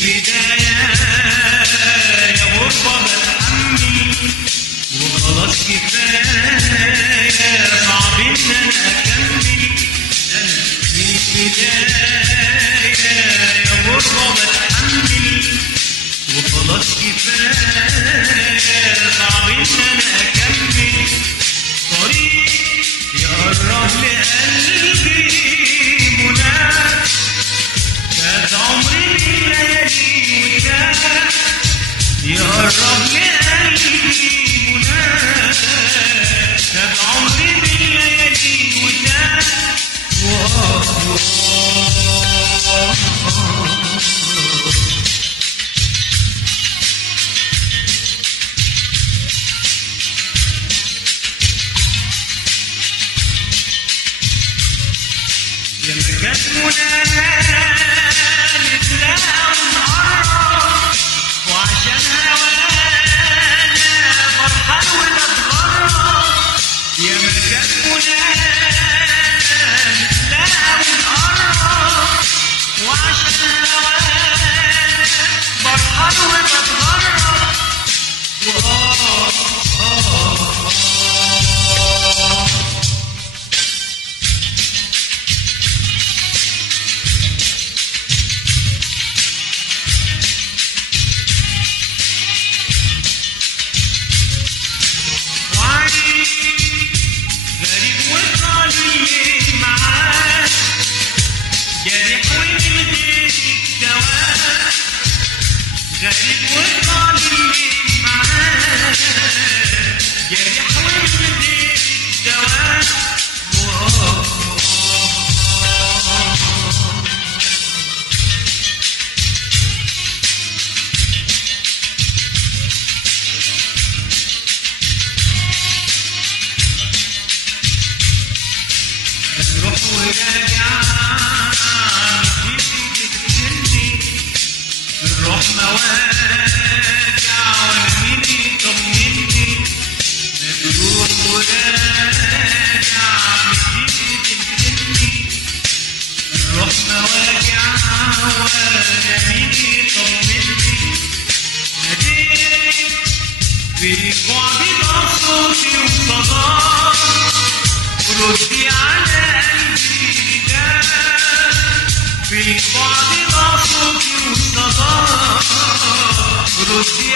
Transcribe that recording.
البداية يا غربة بتحمل وخلاص كفاية صعب إن أنا أكمل. أنا من البداية يا غربة بتحمل وخلاص كفاية صعب إن أنا أكمل. طريق يقرب لقلبي منى فات عمري من ليالي وكان يقرب لقلبي منى فات عمري من ليالي وكان يا مكان منانا نتلاقى ونقرب وعشان هوانا فرحان ونتغرب. يا مكان منانا نتلاقى ونقرب وعشان هوانا فرحان ونتغرب. غريب وطالي معاك جريح ومن غير دواء. بروح وراجع الروح مواجع وانا مين يطمني. مجروح وراجع بتيجي تنسني. الروح مواجع وانا مين يطمني. ناديت في بعدي بصوتي وصداك وردي على قلبي نداك. في بعدي بصوتي وصداك ردي